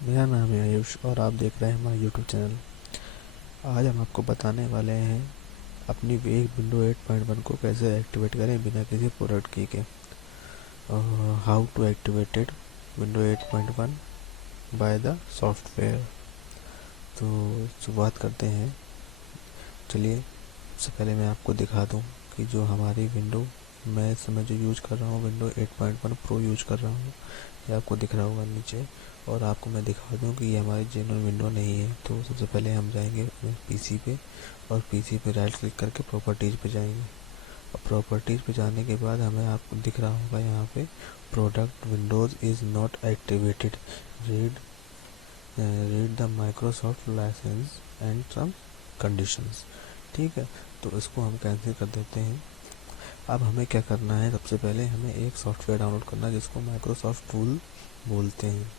मेरा नाम है आयुष और आप देख रहे हैं हमारा यूट्यूब चैनल। आज हम आपको बताने वाले हैं अपनी एक विंडो 8.1 को कैसे एक्टिवेट करें बिना किसी प्रोडक्ट की के। How to activated window 8.1 by the software. तो शुरुआत करते हैं। चलिए, सबसे पहले मैं आपको दिखा दूं कि जो हमारी विंडो, मैं इस समय जो यूज़ कर रहा हूँ विंडो 8.1 प्रो यूज़ कर रहा हूँ। ये आपको दिख रहा होगा नीचे। और आपको मैं दिखा दूं कि ये हमारी जेन्युइन विंडो नहीं है। तो सबसे पहले हम जाएंगे पीसी पे, और पीसी पे राइट क्लिक करके प्रॉपर्टीज़ पे जाएंगे। और प्रॉपर्टीज़ पे जाने के बाद हमें आपको दिख रहा होगा यहाँ पे product Windows is not activated, read read the Microsoft license and some conditions. ठीक है, तो इसको हम कैंसिल कर देते हैं। अब हमें क्या करना है, सबसे पहले हमें एक सॉफ्टवेयर डाउनलोड करना है जिसको माइक्रोसॉफ्ट टूल बोलते हैं।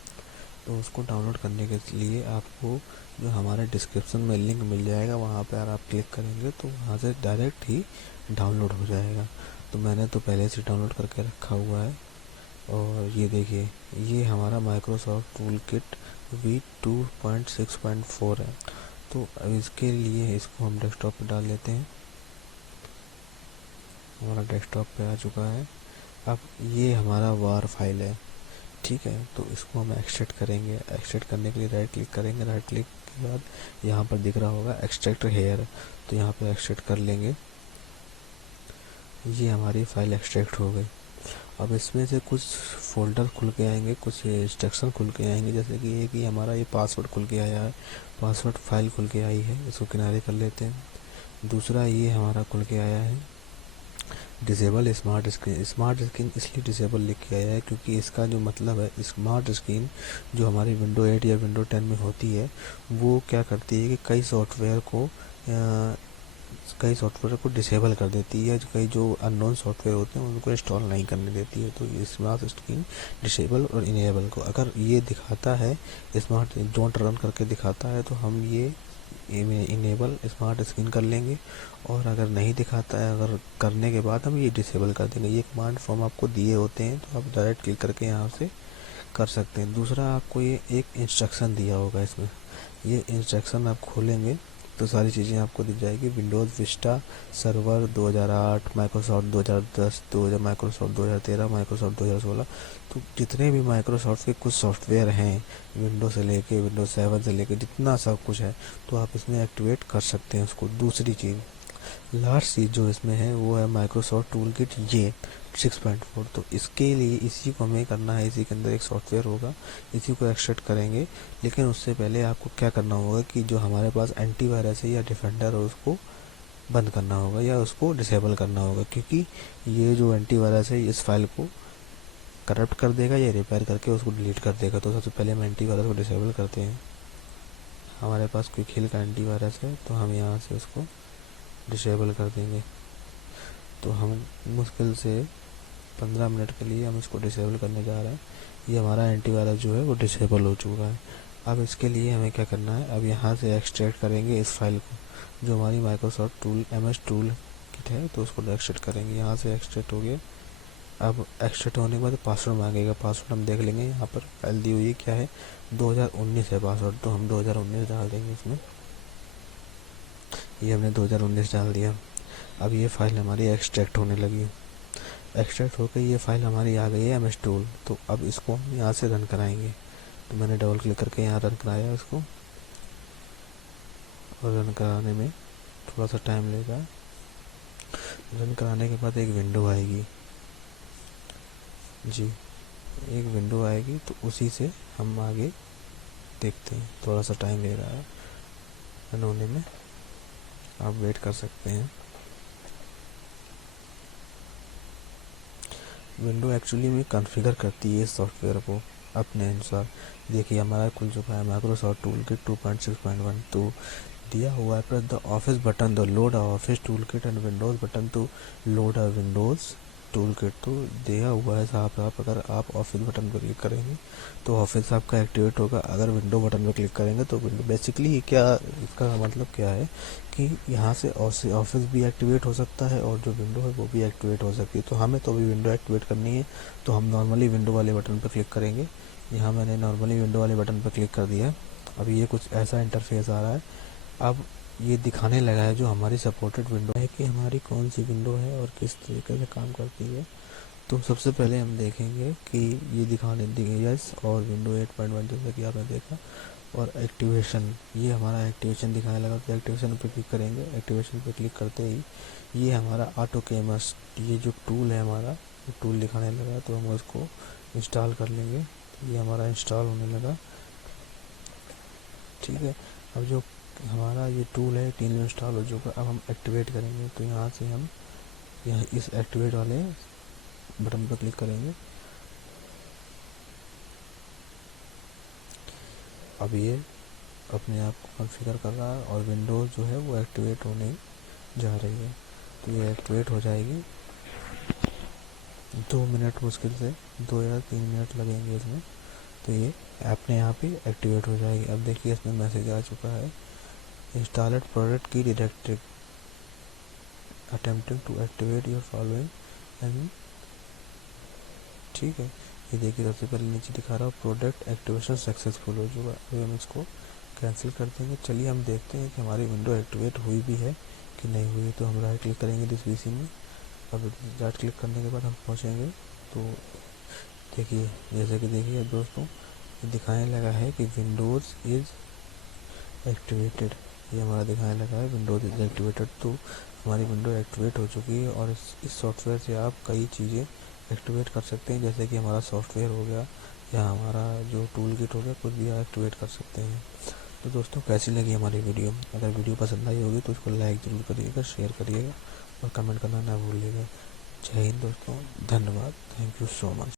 तो उसको डाउनलोड करने के लिए आपको जो हमारे डिस्क्रिप्शन में लिंक मिल जाएगा वहाँ पर आप क्लिक करेंगे तो वहाँ से डायरेक्ट ही डाउनलोड हो जाएगा। तो मैंने तो पहले से डाउनलोड करके रखा हुआ है। और ये देखिए, ये हमारा माइक्रोसॉफ्ट टूल किट V2.6.4 है। तो अब इसके लिए इसको हम डेस्कटॉप पे डाल लेते हैं। हमारा डेस्कटॉप पे आ चुका है। अब ये हमारा वार फाइल है। ठीक है, तो इसको हम एक्सट्रैक्ट करेंगे। एक्सट्रैक्ट करने के लिए राइट क्लिक करेंगे। राइट क्लिक के बाद यहाँ पर दिख रहा होगा एक्सट्रैक्ट हेयर, तो यहाँ पर एक्सट्रैक्ट कर लेंगे। ये हमारी फाइल एक्सट्रैक्ट हो गई। अब इसमें से कुछ फोल्डर खुल के आएंगे, कुछ इंस्ट्रक्शन खुल के आएंगे, जैसे कि ये कि हमारा ये पासवर्ड खुल के आया है, पासवर्ड फाइल खुल के आई है, इसको किनारे कर लेते हैं। दूसरा ये हमारा खुल के आया है disable smart screen. Smart screen इसलिए डिसेबल लिख के आया है क्योंकि इसका जो मतलब है, स्मार्ट स्क्रीन जो हमारी विंडो 8 या विंडो 10 में होती है वो क्या करती है कि कई सॉफ्टवेयर को डिसेबल कर देती है। कई जो अननोन सॉफ्टवेयर होते हैं उनको इंस्टॉल नहीं करने देती है। तो ये स्मार्ट स्क्रीन डिसेबल और इनेबल को अगर ये दिखाता है, स्मार्ट डोंट रन करके दिखाता है, तो हम ये इनेबल स्मार्ट स्क्रीन कर लेंगे। और अगर नहीं दिखाता है, अगर करने के बाद हम ये डिसेबल कर देंगे। ये कमांड फॉर्म आपको दिए होते हैं, तो आप डायरेक्ट क्लिक करके यहाँ से कर सकते हैं। दूसरा, आपको ये एक इंस्ट्रक्शन दिया होगा इसमें। ये इंस्ट्रक्शन आप खोलेंगे तो सारी चीज़ें आपको दिख जाएगी। Windows Vista server 2008, Microsoft 2010, 2000 Microsoft 2013, Microsoft 2016। तो जितने भी माइक्रोसॉफ्ट के कुछ सॉफ्टवेयर हैं, विंडो से लेके विंडोज 7 से लेके जितना सब कुछ है, तो आप इसमें एक्टिवेट कर सकते हैं उसको। दूसरी चीज़, लास्ट चीज़ जो इसमें है वो है माइक्रोसॉफ्ट टूल किट ये 6.4। तो इसके लिए इसी को हमें करना है। इसी के अंदर एक सॉफ्टवेयर होगा, इसी को एक्सट्रैक्ट करेंगे। लेकिन उससे पहले आपको क्या करना होगा कि जो हमारे पास एंटीवायरस है या डिफेंडर है उसको बंद करना होगा या उसको डिसेबल करना होगा, क्योंकि ये जो एंटीवायरस है इस फाइल को करप्ट कर देगा या रिपेयर करके उसको डिलीट कर देगा। तो सबसे पहले हम एंटीवायरस को डिसेबल करते हैं। हमारे पास कोई खेल का एंटीवायरस है तो हम यहाँ से उसको डिसेबल कर देंगे। तो हम मुश्किल से 15 मिनट के लिए हम इसको डिसेबल करने जा रहे हैं। ये हमारा एंटीवायरस जो है वो डिसेबल हो चुका है। अब इसके लिए हमें क्या करना है, अब यहाँ से एक्सट्रैक्ट करेंगे इस फाइल को जो हमारी Microsoft tool MS tool kit है, तो उसको एक्सट्रैक्ट करेंगे। यहाँ से एक्सट्रैक्ट हो गया। अब एक्सट्रैक्ट होने के बाद पासवर्ड मांगेगा। पासवर्ड हम देख लेंगे, यहाँ पर फाइल दी हुई है क्या है, 2019 है पासवर्ड, तो हम 2019 डाल देंगे इसमें। ये हमने 2019 डाल दिया। अब ये फाइल हमारी एक्सट्रैक्ट होने लगी। एक्सट्रैक्ट होकर ये फाइल हमारी आ गई है MS टूल। तो अब इसको हम यहाँ से रन कराएंगे। तो मैंने डबल क्लिक करके यहाँ रन कराया इसको, और रन कराने में थोड़ा सा टाइम लेगा। रन कराने के बाद एक विंडो आएगी जी, एक विंडो आएगी, तो उसी से हम आगे देखते हैं। थोड़ा सा टाइम ले रहा है रन होने में, आप वेट कर सकते हैं। विंडो एक्चुअली में कॉन्फ़िगर करती है इस सॉफ्टवेयर को अपने अनुसार। देखिए, हमारा खुल चुका है माइक्रोसॉफ्ट टूल किट 2.6.1। तो दिया हुआ है press the office button the load office tool kit and Windows button to load a Windows tool kit. तो दिया हुआ है साहब, आप अगर आप ऑफिस बटन पर क्लिक करेंगे तो ऑफिस आपका एक्टिवेट होगा। अगर विंडो बटन पर क्लिक करेंगे तो विंडो, बेसिकली क्या इसका मतलब क्या है कि यहाँ से ऑफिस भी एक्टिवेट हो सकता है और जो विंडो है वो भी एक्टिवेट हो सकती है। तो हमें तो अभी विंडो एक्टिवेट करनी है, तो हम नॉर्मली विंडो वाले बटन पर क्लिक करेंगे। यहाँ मैंने नॉर्मली विंडो वाले बटन पर क्लिक कर दिया। अब ये कुछ ऐसा इंटरफेस आ रहा है। अब ये दिखाने लगा है जो हमारी सपोर्टेड विंडो है कि हमारी कौन सी विंडो है और किस तरीके से काम करती है। तो सबसे पहले हम देखेंगे कि ये दिखाने देंगे यस और विंडो 8.1 जैसा कि आपने देखा, और एक्टिवेशन, ये हमारा एक्टिवेशन दिखाने लगा। तो एक्टिवेशन पे क्लिक करेंगे। एक्टिवेशन पे क्लिक करते ही ये हमारा AutoCMS, ये जो टूल है हमारा, टूल दिखाने लगा। तो हम उसको इंस्टॉल कर लेंगे। ये हमारा इंस्टॉल होने लगा, ठीक है। अब जो हमारा ये टूल है तीन इंस्टॉल हो चुका। अब हम एक्टिवेट करेंगे। तो यहाँ से हम यहाँ इस एक्टिवेट वाले बटन पर क्लिक करेंगे। अब ये अपने आप को कॉन्फ़िगर कर रहा है और विंडोज़ जो है वो एक्टिवेट होने जा रही है। तो ये एक्टिवेट हो जाएगी। 2 मिनट मुश्किल से 2 या 3 मिनट लगेंगे इसमें। तो ये अपने आप ही एक्टिवेट हो जाएगी। अब देखिए इसमें मैसेज आ चुका है, इंस्टॉलेड प्रोडक्ट की directory attempting to activate your following and, ठीक है। ये देखिए सबसे पहले नीचे दिखा रहा है प्रोडक्ट एक्टिवेशन सक्सेसफुल हो चुका। अभी हम इसको कैंसिल कर देंगे। चलिए हम देखते हैं कि हमारी विंडो एक्टिवेट हुई भी है कि नहीं हुई। तो हम राइट क्लिक करेंगे दिस पीसी में। अब राइट क्लिक करने के बाद हम पहुँचेंगे। तो देखिए जैसे कि देखिए दोस्तों, ये दिखाने लगा है कि विंडोज़ इज़ एक्टिवेटेड। ये हमारा दिखाने लगा है विंडोज़ इज़ एक्टिवेटेड। तो हमारी विंडो एक्टिवेट हो चुकी है। और इस सॉफ्टवेयर से आप कई चीज़ें एक्टिवेट कर सकते हैं, जैसे कि हमारा सॉफ्टवेयर हो गया या हमारा जो टूल किट हो गया, कुछ भी आप एक्टिवेट कर सकते हैं। तो दोस्तों कैसी लगी हमारी वीडियो? अगर वीडियो पसंद आई होगी तो उसको लाइक ज़रूर करिएगा, शेयर करिएगा और कमेंट करना ना भूलिएगा। जय हिंद दोस्तों, धन्यवाद, थैंक यू सो मच।